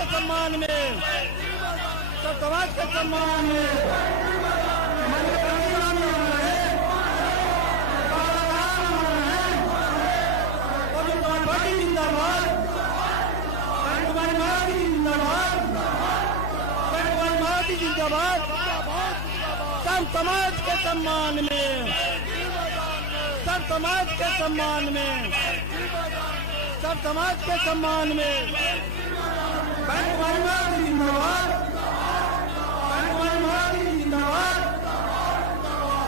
के सम्मान में, सब समाज के सम्मान में पार्टी जिंदाबाद, जिंदाबाद, सब समाज के सम्मान में, सब समाज के सम्मान में, सब समाज के सम्मान में जिंदाबाद, जिंदाबाद,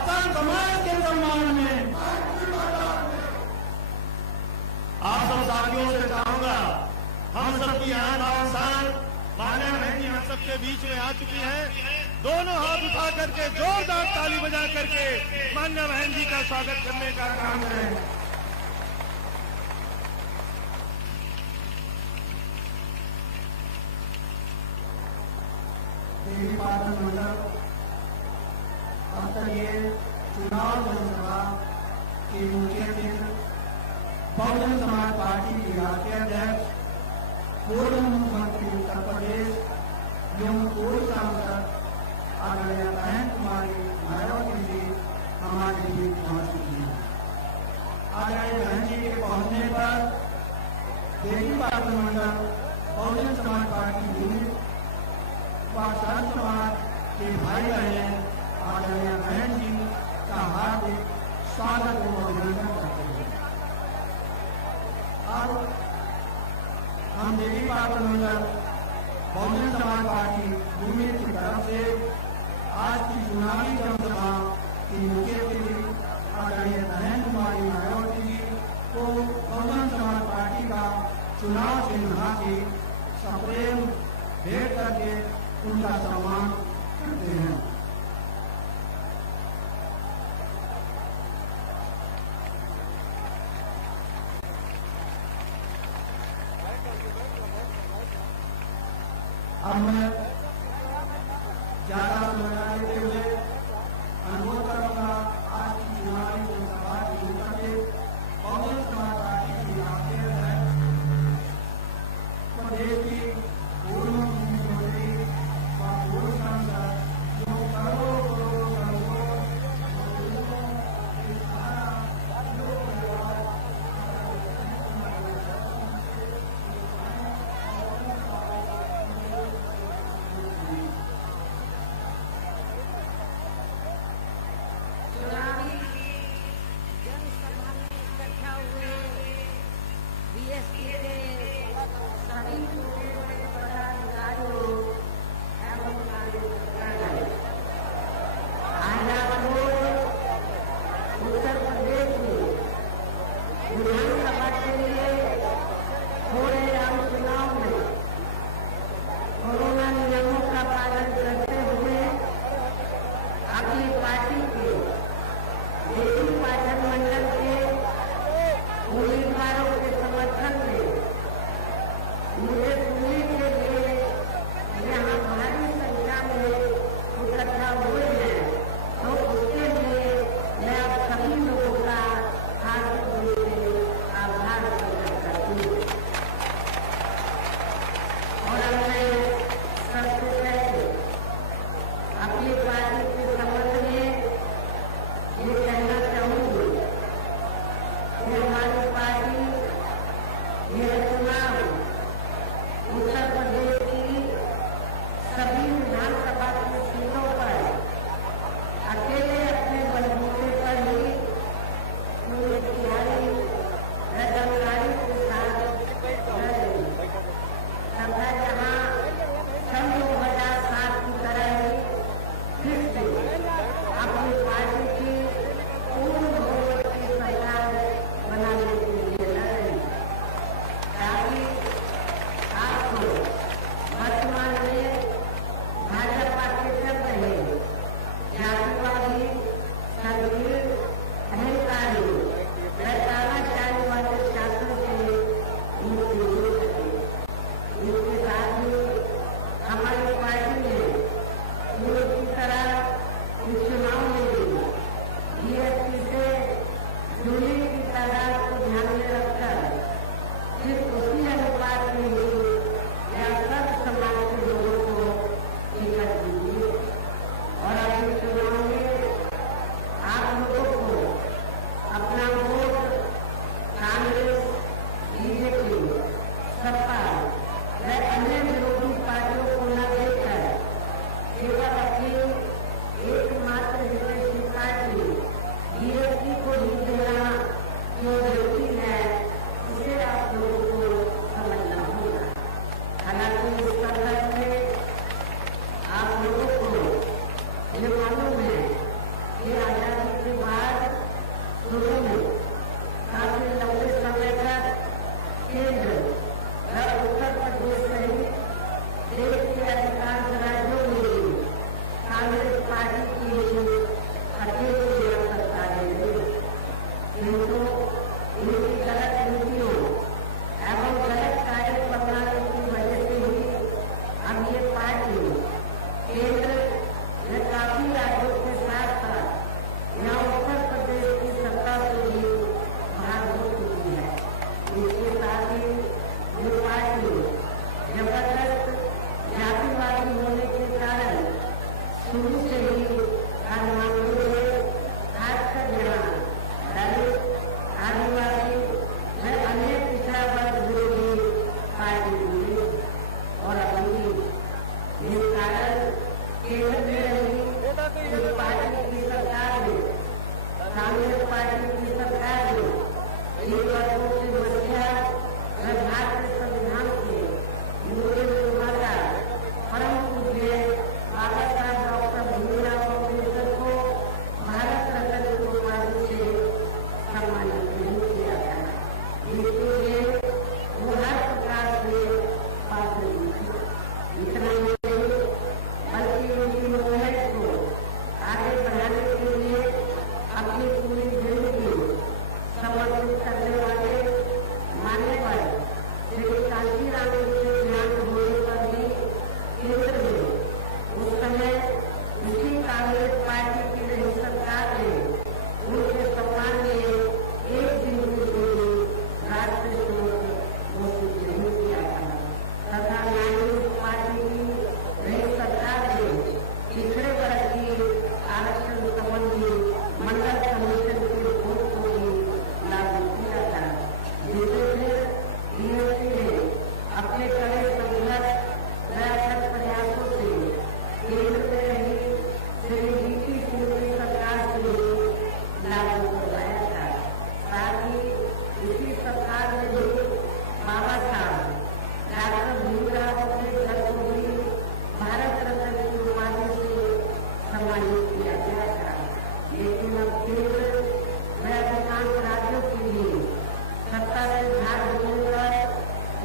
सब समाज के सम्मान में। आप सब साथियों से चाहूंगा, हम सबकी यहाँ आसान मान्या बहन यहाँ सबके बीच में आ चुकी है। दोनों हाथ उठा करके जोरदार ताली बजा करके मान्या बहन जी का स्वागत करने का काम करें। देवी पाटन मंडल अंतर्गत चुनाव जनसभा के मुख्य केंद्र बहुजन समाज पार्टी के राष्ट्रीय अध्यक्ष, पूर्व मुख्यमंत्री उत्तर प्रदेश एवं पूर्व सांसद आदरणीय बहन कुमारी मायावती जी हमारे बीच पहुंच चुकी हैं। आदरणीय बहन जी के पहुंचने पर देवी पाटन मंडल बहुजन समाज पार्टी यूनिट व संत समाज के भाई बहन आदरणीय बहन जी का हार्दिक स्वागत एवं अभिनंदन करते हैं। अब हम देवी पाटन मंडल बहुजन समाज पार्टी यूनिट की तरफ से आज की चुनावी जनसभा की मुख्य अतिथि आदरणीय बहन कुमारी मायावती जी को बहुजन समाज पार्टी का चुनाव चिन्ह की सप्रेम भेंट करके उनका सम्मान करते हैं। अब मैं ज्यादा समय लेते हुए अनुरोध करूंगा आज की चुनावी जनसभा की करके बहुजन समाज पार्टी की राष्ट्रीय अध्यक्ष प्रदेश की पूर्व मुख्यमंत्री व पूर्व सांसद जो करोड़ों हमारी पार्टी ने पूरी तरह इस चुनाव में किया गया था, लेकिन अब फिर वह अधिकांश राज्यों के लिए सत्ता से भाग मिलकर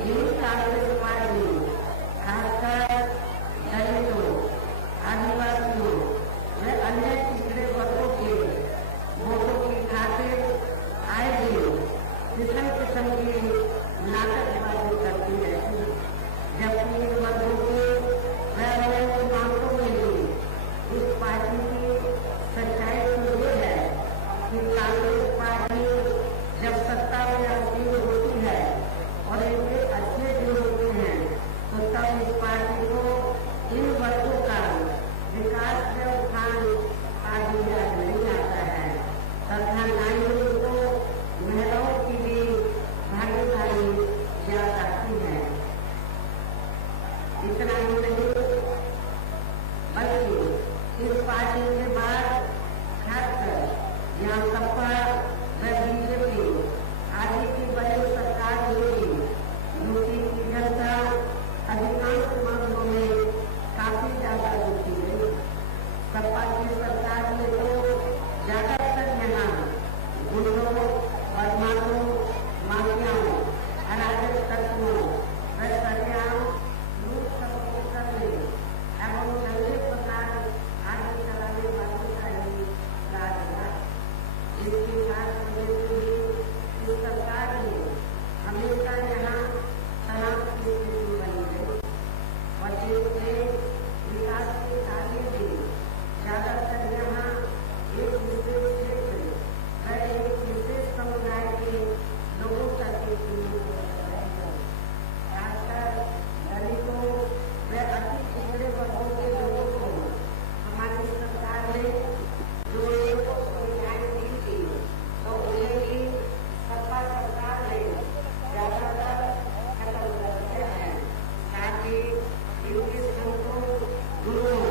यही कांग्रेस पार्टी खासकर दलितों, आदिवासियों व अन्य पिछड़े वर्गों के वोटों की खातिर आए दिन किस्म किस्म की नाटकबाजी करती रहती है, जबकि इन वर्गों के वह मामलों में भी इस पार्टी की सच्चाई तो ये है कि कांग्रेस पार्टी जब सत्ता में आसीन होती है और इनके अच्छे दिन होते हैं तो तब इस पार्टी को इन वर्गों का विकास में उत्थान आदि याद नहीं आता है तथा न ही उनको महिलाओं की भी भागीदारी याद आती है। इतना ही नहीं बल्कि इस पार्टी के बाद खासकर यहाँ सपा व बीजेपी आदि की बड़ी सरकार होगी, यूपी की जनता अधिकांश मामलों में काफी ज्यादा दुखी रही। सपा की सरकार में तो ज्यादातर यहाँ गुंडों, बदमाशों, माफियाओं, अराजक तत्वों व सरेआम लूट खसोट करने एवं नंगे प्रकार आदि चलाने वालों का ही राज रहा। इसके साथ वजह से भी इस सरकार ने हमेशा यहाँ तनाव की स्थिति बनी रही और जिससे विकास के कार्य भी ज्यादातर यहाँ एक विशेष क्षेत्र व एक विशेष समुदाय के लोगों तक के सीमित रहेगा। खासकर दलितों व अति पिछड़े वर्गों के लोगों को हमारी सरकार ने जो सुविधाएं दी थी तो उन्हें भी सपा सरकार ने ज्यादातर खत्म कर दिया है। साथ ही इनके संतों, गुरुओं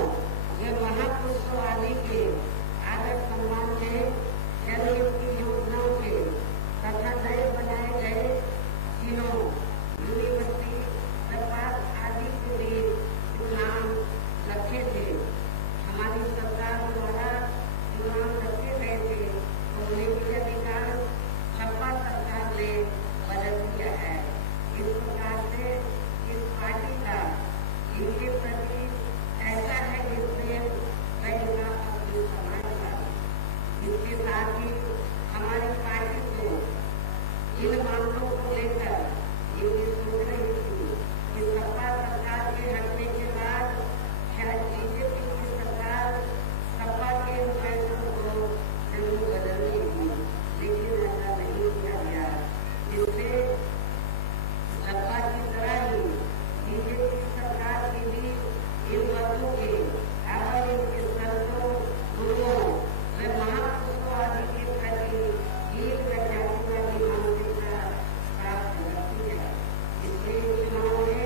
व महापुरुषों आदि के आदर सम्मान में जनहित की योजनाओं के तथा नए बनाए गए जिलों, यूनिवर्सिटी व पार्क आदि के लिए जो नाम रखे थे, हमारी सरकार द्वारा जो नाम रखे गए थे तो उन्हें भी अधिकांश सपा सरकार ने बदल दिया है। इस प्रकार से इस पार्टी का इनके प्रति ऐसा है जिसमें इनका अपनी समाज था। इसके साथ ही हमारी पार्टी को इन मामलों को लेकर ये सोच रही थी कि सपा सरकार के हटने के बाद शायद बीजेपी की सरकार सपा के फैसलों को जरूर बदलेगी, लेकिन ऐसा नहीं किया गया, जिससे सपा की तरह ही बीजेपी सरकार की भी इन वर्गों के एवं इनके संतों, गुरुओं व महापुरुषों आदि के प्रति एक जातिवादी मानसिकता प्राप्त करती है। इसलिए चुनाव में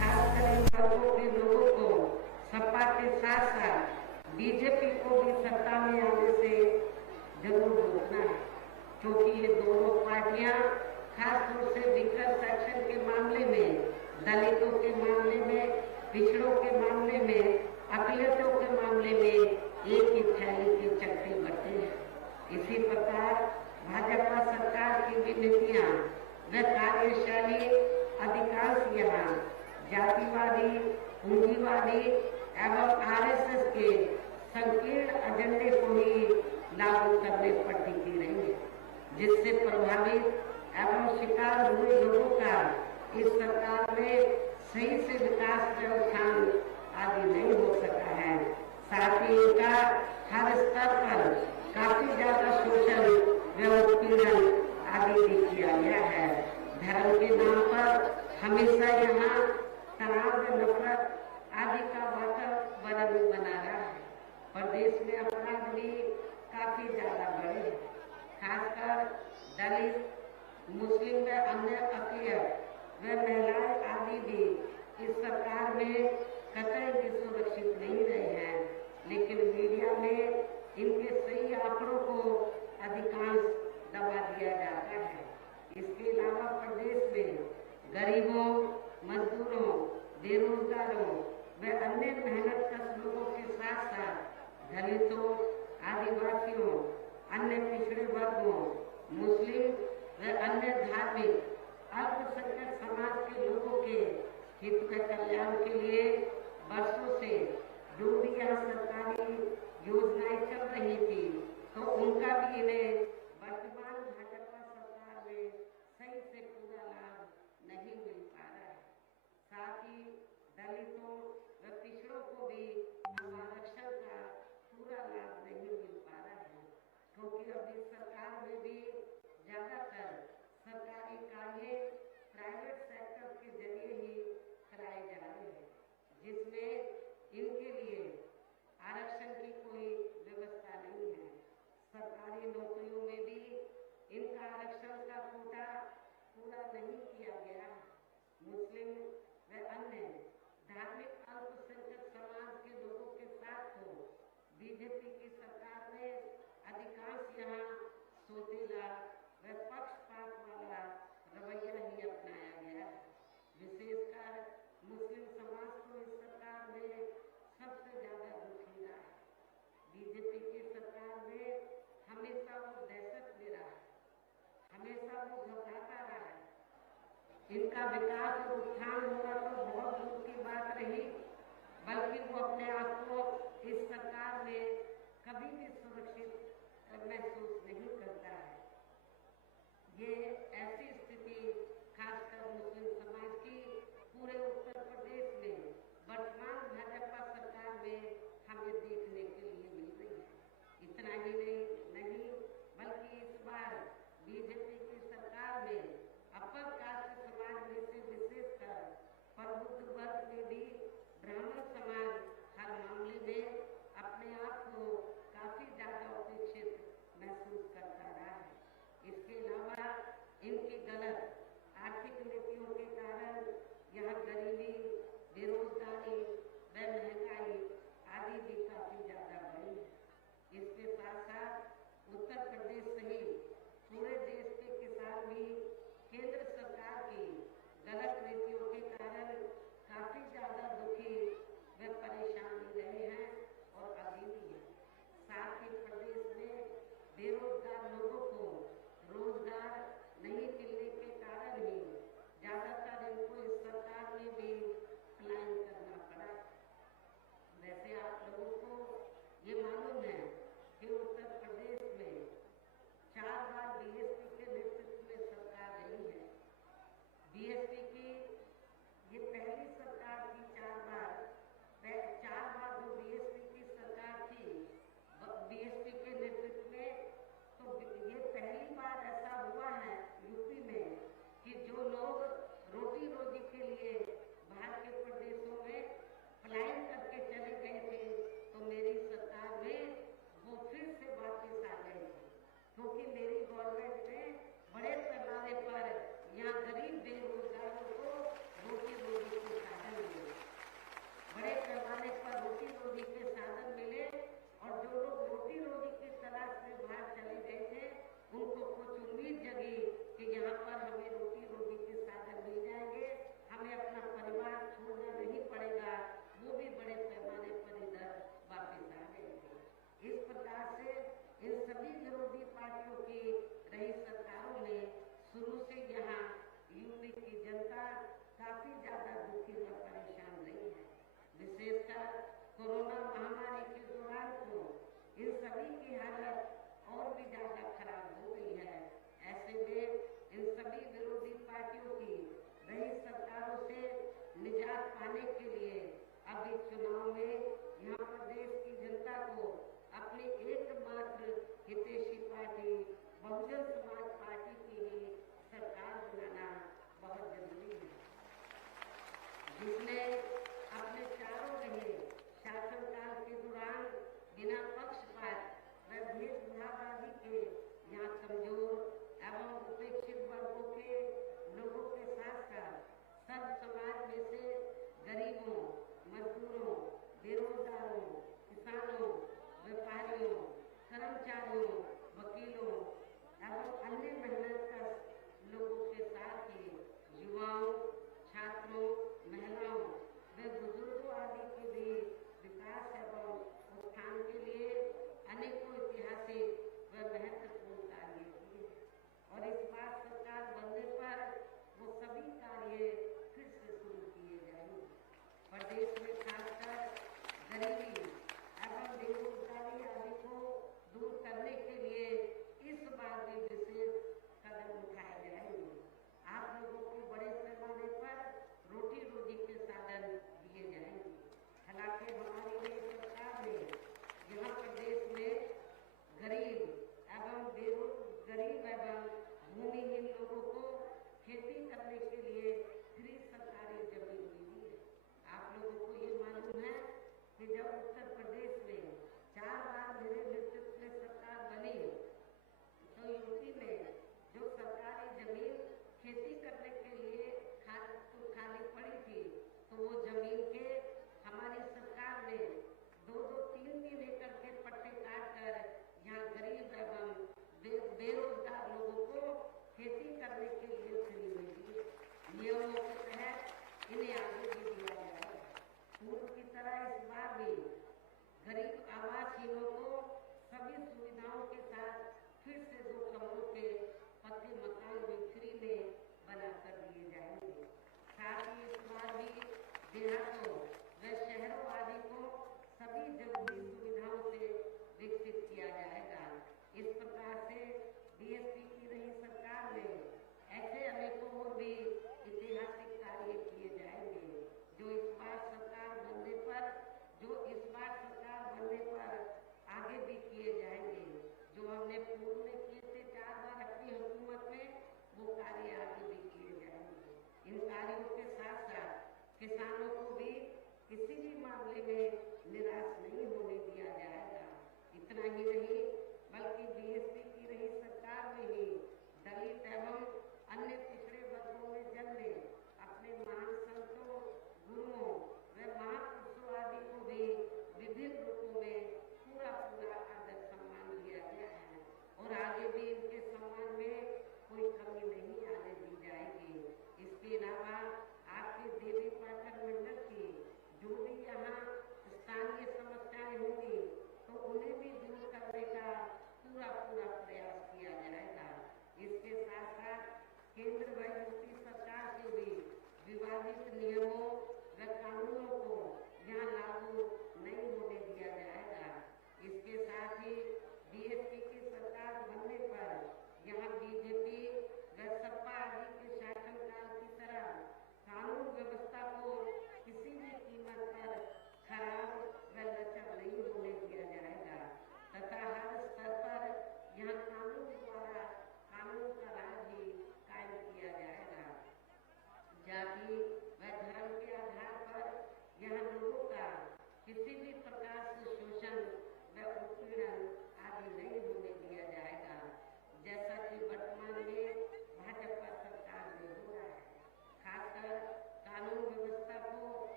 खासकर इन वर्गों के लोगों को सपा के साथ साथ बीजेपी को भी सत्ता में आने से जरूर रोकना है, क्योंकि ये दोनों पार्टियां खासतौर से वीकर सेक्शन के मामले में, दलितों के मामले में, पिछड़ों के मामले में, अकलियतों के मामले में एक ही थैली के चक्के बटे हैं। इसी प्रकार भाजपा सरकार की भी नीतियां व कार्यशैली अधिकांश यहाँ जातिवादी, पूंजीवादी एवं आरएसएस के संकीर्ण एजेंडे को ही लागू करने पर टिकी रही है, जिससे प्रभावित एवं शिकार हुए लोगों का इस सरकार में सही से विकास व उत्थान आदि नहीं हो सका है। साथ ही इनका हर स्तर पर काफी ज्यादा शोषण व उत्पीड़न आदि भी किया गया है। धर्म के नाम पर हमेशा यहाँ तनाव व नफरत आदि का वातावरण बना रहा है। प्रदेश में अपराध भी काफी ज्यादा बढ़े हैं, खासकर दलित, मुस्लिम व अन्य अकलियत व महिलाएं आदि भी इस सरकार में कतई भी सुरक्षित नहीं रहे हैं, लेकिन मीडिया में इनके सही आंकड़ों को अधिकांश दबा दिया जाता है। इसके अलावा प्रदेश में गरीबों, मजदूरों, बेरोजगारों व अन्य मेहनत कश लोगों के साथ साथ दलितों, आदिवासियों, अन्य पिछड़े वर्गों, मुस्लिम व अन्य धार्मिक अल्पसंख्यक समाज के लोगों के हित व कल्याण के लिए वर्षों से जो भी यहाँ सरकारी योजनाएं चल रही थी, तो उनका भी इन्हें वर्तमान भाजपा सरकार में सही से पूरा लाभ नहीं मिल पा रहा है। साथ ही दलितों व पिछड़ों को भी आरक्षण का पूरा लाभ नहीं मिल पा रहा है, क्योंकि अभी सरकार में भी ज्यादातर सरकारी कार्य प्राइवेट सेक्टर के जरिए ही कराए जा रहे हैं, जिसमें इनके लिए आरक्षण की कोई व्यवस्था नहीं है। सरकारी नौकरियों में भी इनका आरक्षण का कोटा पूरा नहीं किया गया। मुस्लिम व अन्य धार्मिक अल्पसंख्यक समाज के लोगों के साथ हो बीजेपी की सरकार में अधिकांश यहाँ सोतेला व पक्षपात वाला रवैया ही अपनाया गया है। विशेषकर मुस्लिम समाज को इस सरकार में सबसे ज्यादा दुखी रहा है। बीजेपी की सरकार में हमेशा वो दहशत में रहा है, हमेशा वो घबराता रहा है। इनका विकास और उत्थान होना तो बहुत दूर की बात रही, बल्कि वो अपने आप को इस सरकार में कभी भी सुरक्षित महसूस नहीं करता है। ये ऐसी स्थिति खासकर मुस्लिम समाज की पूरे उत्तर प्रदेश में वर्तमान भाजपा सरकार में हमें देखने के लिए मिल रही है। इतना ही नहीं बल्कि इस बार बीजेपी की सरकार में अपर कास्ट समाज में से विशेषकर प्रबुद्ध वर्ग में भी ब्राह्मण समाज हर मामले में अपने आप को काफी ज्यादा उपेक्षित महसूस करता रहा है। इसके अलावा इनकी गलत आर्थिक नीतियों के कारण यहाँ गरीबी, बेरोजगारी व महंगाई आदि भी काफी ज्यादा बढ़ी है। इसके साथ साथ उत्तर प्रदेश सहित पूरे देश के किसान भी केंद्र सरकार की गलत नीतियों के कारण काफी ज्यादा दुखी व परेशान रहे हैं और अभी भी है। साथ ही प्रदेश में बेरोजगार लोगों को रोजगार नहीं मिलने के कारण ही ज्यादातर इनको इस सरकार में भी पलायन करना पड़ा। वैसे आप लोगों को ये मालूम है कि उत्तर प्रदेश में 4 बार बीएसपी के नेतृत्व में सरकार रही है। बीएसपी की ये पहली सरकार थी। 4 बार जो बीएसपी की सरकार थी बीएसपी के नेतृत्व में, तो ये पहली बार ऐसा हुआ है यूपी में कि जो लोग रोटी रोजी के लिए बाहर के प्रदेशों में पलायन करके चले गए थे, तो मेरी सरकार में वो फिर से वापस आ गए थे, क्योंकि मेरी गवर्नमेंट ने बड़े पैमाने पर यहाँ गरीब बेरोजगारों को रोटी रोजी के साधन मिले, बड़े पैमाने पर रोटी रोजी के साधन मिले। और जो लोग रोटी रोजी की तलाश में बाहर चले गए थे, उनको कुछ उम्मीद जगी कि यहाँ पर हमें रोटी रोजी के साधन मिल जाएंगे, हमें अपना परिवार छोड़ना नहीं पड़ेगा। वो भी बड़े पैमाने पर इधर वापस आ गए थे। इस प्रकार से इन सभी विरोधी पार्टियों की रही सरकारों में शुरू से यहाँ यूपी की जनता काफी ज्यादा दुखी व परेशान रही है। विशेषकर कोरोना महामारी के दौरान तो इन सभी की हालत और भी ज्यादा खराब हो गई है। ऐसे में इन सभी विरोधी पार्टियों की रही सरकारों से निजात पाने के लिए अभी चुनाव में यहाँ प्रदेश की जनता को अपनी एकमात्र हितैषी पार्टी बहुजन समाज पार्टी की ही सरकार बनाना बहुत जरूरी है, जिसने अपने चारों रहे शासनकाल के दौरान बिना पक्षपात व भेदभाववादी के यहाँ कमजोर एवं उपेक्षित वर्गों के लोगों के साथ साथ सब समाज में से गरीबों, मजदूरों, बेरोजगारों, किसानों, व्यापारियों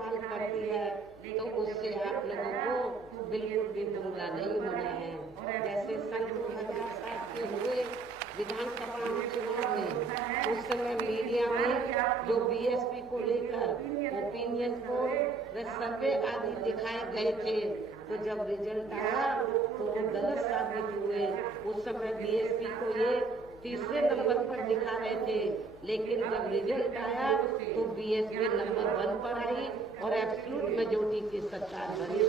इस्तेमाल करती है तो उससे आप लोगों को बिल्कुल भी गुमराह नहीं होना है। जैसे सन 2007 के हुए विधानसभा चुनाव में उस समय मीडिया में जो बीएसपी को लेकर ओपिनियन पोल व सर्वे आदि दिखाए गए थे, तो जब रिजल्ट आया तो वो गलत साबित हुए। उस समय बीएसपी को ये तीसरे नंबर पर दिखा रहे थे, लेकिन जब रिजल्ट आया तो बीएसपी नंबर 1 पर आई और एब्सोल्यूट मेजॉरिटी की सरकार बनी।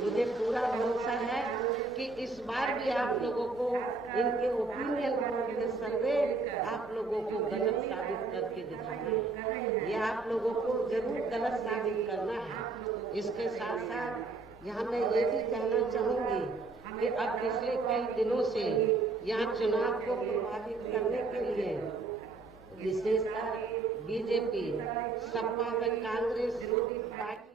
मुझे पूरा भरोसा है कि इस बार भी आप लोगों को इनके ओपिनियन पोल सर्वे आप लोगों को गलत साबित करके दिखाना है। ये आप लोगों को जरूर गलत साबित करना है। इसके साथ साथ यहाँ मैं ये भी कहना चाहूंगी कि अब पिछले कई दिनों से यहाँ चुनाव को प्रभावित करने के लिए विशेषकर बीजेपी, सपा व कांग्रेस विरोधी पार्टी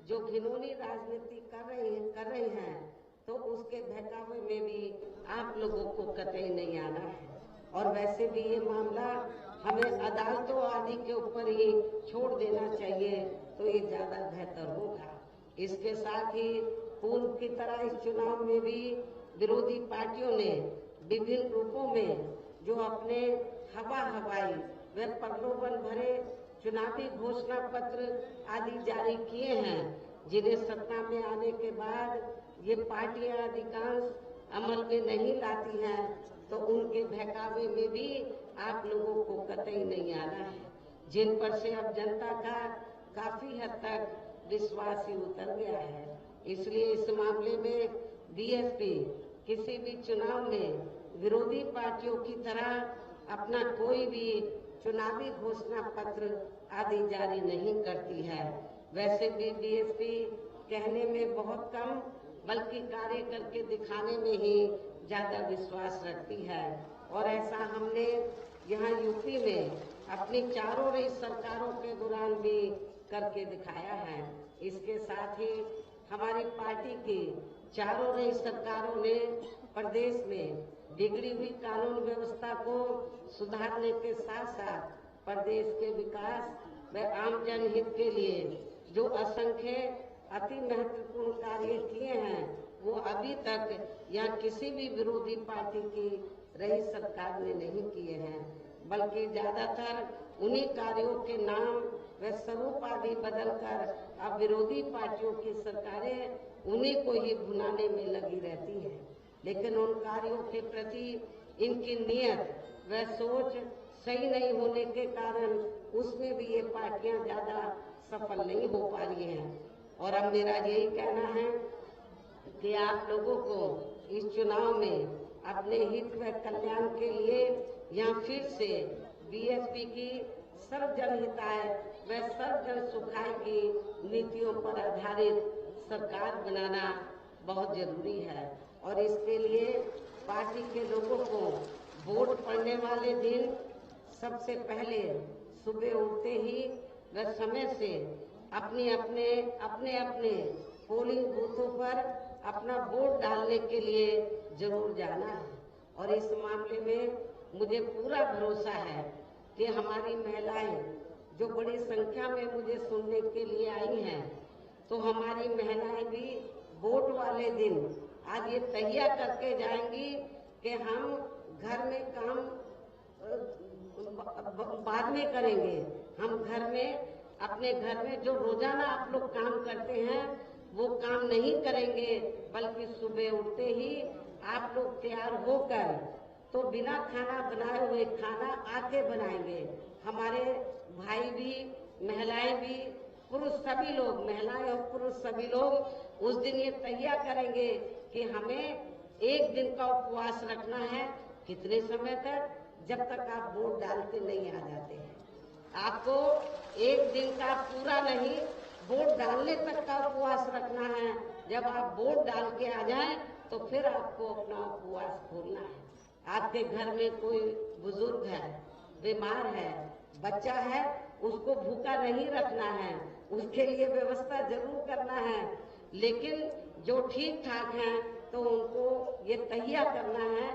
जो घिनौनी राजनीति कर रही हैं, तो उसके बहकावे में भी आप लोगों को कतई नहीं आना है। और वैसे भी ये मामला हमें अदालतों आदि के ऊपर ही छोड़ देना चाहिए, तो ये ज्यादा बेहतर होगा। इसके साथ ही पूर्व की तरह इस चुनाव में भी विरोधी पार्टियों ने विभिन्न रूपों में जो अपने हवाई व प्रलोभन भरे चुनावी घोषणा पत्र आदि जारी किए हैं, जिन्हें सत्ता में आने के बाद ये पार्टियां अधिकांश अमल में नहीं लाती हैं, तो उनके बहकावे में भी आप लोगों को कतई नहीं आना है, जिन पर से अब जनता का काफी हद तक विश्वास ही उतर गया है। इसलिए इस मामले में बीएसपी किसी भी चुनाव में विरोधी पार्टियों की तरह अपना कोई भी चुनावी घोषणा पत्र आदि जारी नहीं करती है। वैसे भी बीएसपी कहने में बहुत कम बल्कि कार्य करके दिखाने में ही ज्यादा विश्वास रखती है। और ऐसा हमने यहाँ यूपी में अपनी चारों रही सरकारों के दौरान भी करके दिखाया है। इसके साथ ही हमारी पार्टी की चारों रही सरकारों ने प्रदेश में बिगड़ी हुई कानून व्यवस्था को सुधारने के साथ साथ प्रदेश के विकास व आम जनहित के लिए जो असंख्य अति महत्वपूर्ण कार्य किए हैं, वो अभी तक या किसी भी विरोधी पार्टी की रही सरकार ने नहीं किए हैं, बल्कि ज्यादातर उन्हीं कार्यों के नाम व स्वरूप आदि बदलकर अब विरोधी पार्टियों की सरकारें उन्हीं को ही भुनाने में लगी रहती है। लेकिन उन कार्यों के प्रति इनकी नियत व सोच सही नहीं होने के कारण उसमें भी ये पार्टियां ज्यादा सफल नहीं हो पा रही हैं। और अब मेरा यही कहना है कि आप लोगों को इस चुनाव में अपने हित व कल्याण के लिए या फिर से बीएसपी की सर्व जनहिताय व सर्व जन सुखाय की नीतियों पर आधारित सरकार बनाना बहुत जरूरी है। और इसके लिए पार्टी के लोगों को वोट पड़ने वाले दिन सबसे पहले सुबह उठते ही व समय से अपने अपने पोलिंग बूथों पर अपना वोट डालने के लिए जरूर जाना है। और इस मामले में मुझे पूरा भरोसा है कि हमारी महिलाएं जो बड़ी संख्या में मुझे सुनने के लिए आई हैं, तो हमारी महिलाएं भी वोट वाले दिन आज ये तैयार करके जाएंगी कि हम घर में काम बाद में करेंगे, हम घर में अपने घर में जो रोजाना आप लोग काम करते हैं वो काम नहीं करेंगे, बल्कि सुबह उठते ही आप लोग तैयार होकर तो बिना खाना बनाए हुए खाना आके बनाएंगे। हमारे भाई भी, महिलाएं भी, पुरुष सभी लोग, महिलाएं और पुरुष सभी लोग उस दिन ये तैयार करेंगे कि हमें एक दिन का उपवास रखना है। कितने समय तक? जब तक आप वोट डालते नहीं आ जाते हैं। आपको एक दिन का पूरा नहीं, वोट डालने तक का उपवास रखना है। जब आप वोट डाल के आ जाएं तो फिर आपको अपना उपवास खोलना है। आपके घर में कोई बुजुर्ग है, बीमार है, बच्चा है, उसको भूखा नहीं रखना है, उसके लिए व्यवस्था जरूर करना है। लेकिन जो ठीक ठाक हैं तो उनको ये तैयार करना है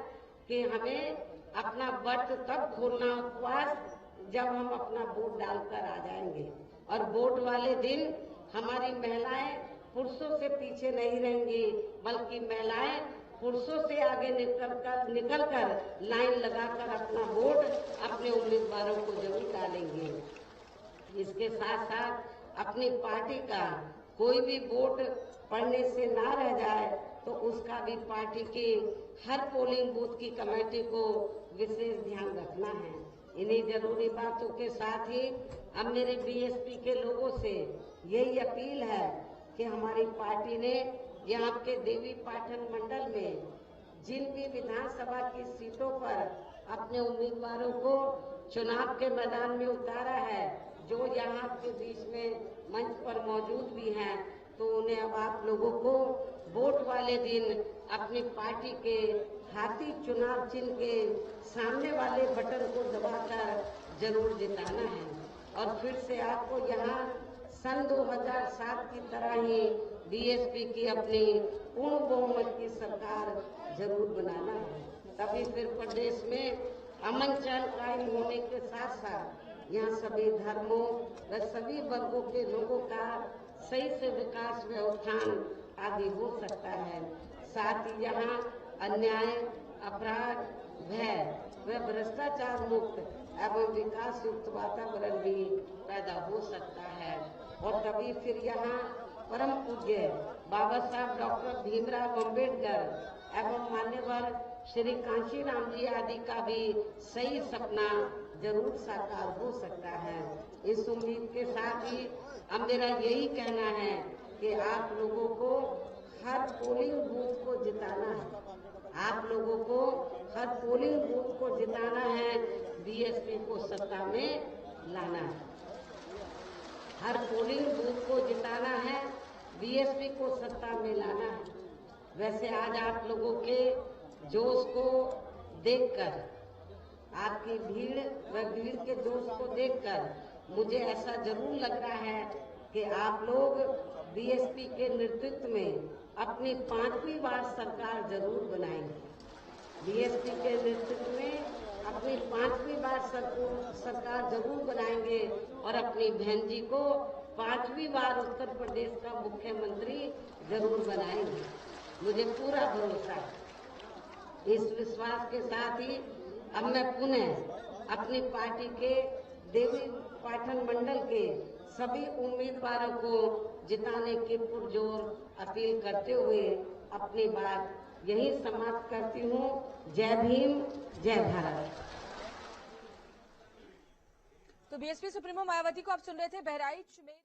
कि हमें अपना व्रत तब खोलना उपवास जब हम अपना वोट डालकर आ जाएंगे। और वोट वाले दिन हमारी महिलाएं पुरुषों से पीछे नहीं रहेंगी, बल्कि महिलाएं पुरुषों से आगे निकलकर लाइन लगाकर अपना वोट अपने उम्मीदवारों को जरूर डालेंगे। इसके साथ साथ अपनी पार्टी का कोई भी वोट पड़ने से ना रह जाए तो उसका भी पार्टी की हर पोलिंग बूथ की कमेटी को विशेष ध्यान रखना है। इन्हीं जरूरी बातों के साथ ही अब मेरे बीएसपी के लोगों से यही अपील है कि हमारी पार्टी ने यहाँ के देवी पाटन मंडल में जिन भी विधानसभा की सीटों पर अपने उम्मीदवारों को चुनाव के मैदान में उतारा है, जो यहाँ के बीच में मंच पर मौजूद भी हैं, तो उन्हें अब आप लोगों को वोट वाले दिन अपनी पार्टी के हाथी चुनाव चिन्ह के सामने वाले बटन को दबाकर जरूर जिताना है। और फिर से आपको यहाँ सन 2007 की तरह ही बीएसपी की अपनी पूर्ण बहुमत की सरकार जरूर बनाना है। तभी फिर प्रदेश में अमन चैन कायम होने के साथ साथ यहाँ सभी धर्मों व सभी वर्गों के लोगों का सही से विकास व उत्थान आदि हो सकता है। साथ ही यहाँ अन्याय, अपराध, भय व भ्रष्टाचार मुक्त एवं विकास युक्त वातावरण भी पैदा हो सकता है। और तभी फिर यहाँ परम पूज्य बाबा साहब डॉक्टर भीमराव अम्बेडकर एवं मान्यवर श्री कांशीराम जी आदि का भी सही सपना जरूर साकार हो सकता है। इस उम्मीद के साथ ही अब मेरा यही कहना है कि आप लोगों को हर पोलिंग बूथ को जिताना है। आप लोगों को हर पोलिंग बूथ को जिताना है, बीएसपी को सत्ता में लाना है। हर पोलिंग बूथ को जिताना है, बीएसपी को सत्ता में लाना है। वैसे आज आप लोगों के जोश को देखकर, आपकी भीड़ व भीड़ के जोश को देखकर मुझे ऐसा जरूर लग रहा है कि आप लोग बीएसपी के नेतृत्व में अपनी 5वीं बार सरकार जरूर बनाएंगे। बीएसपी के नेतृत्व में अपनी 5वीं बार सरकार जरूर बनाएंगे और अपनी बहन जी को 5वीं बार उत्तर प्रदेश का मुख्यमंत्री जरूर बनाएंगे। मुझे पूरा भरोसा है। इस विश्वास के साथ ही अब मैं पुनः अपनी पार्टी के देवी पाटन मंडल के सभी उम्मीदवारों को जिताने की पुरजोर अपील करते हुए अपनी बात यही समाप्त करती हूँ। जय भीम, जय भारत। तो बीएसपी सुप्रीमो मायावती को आप सुन रहे थे बहराइच में।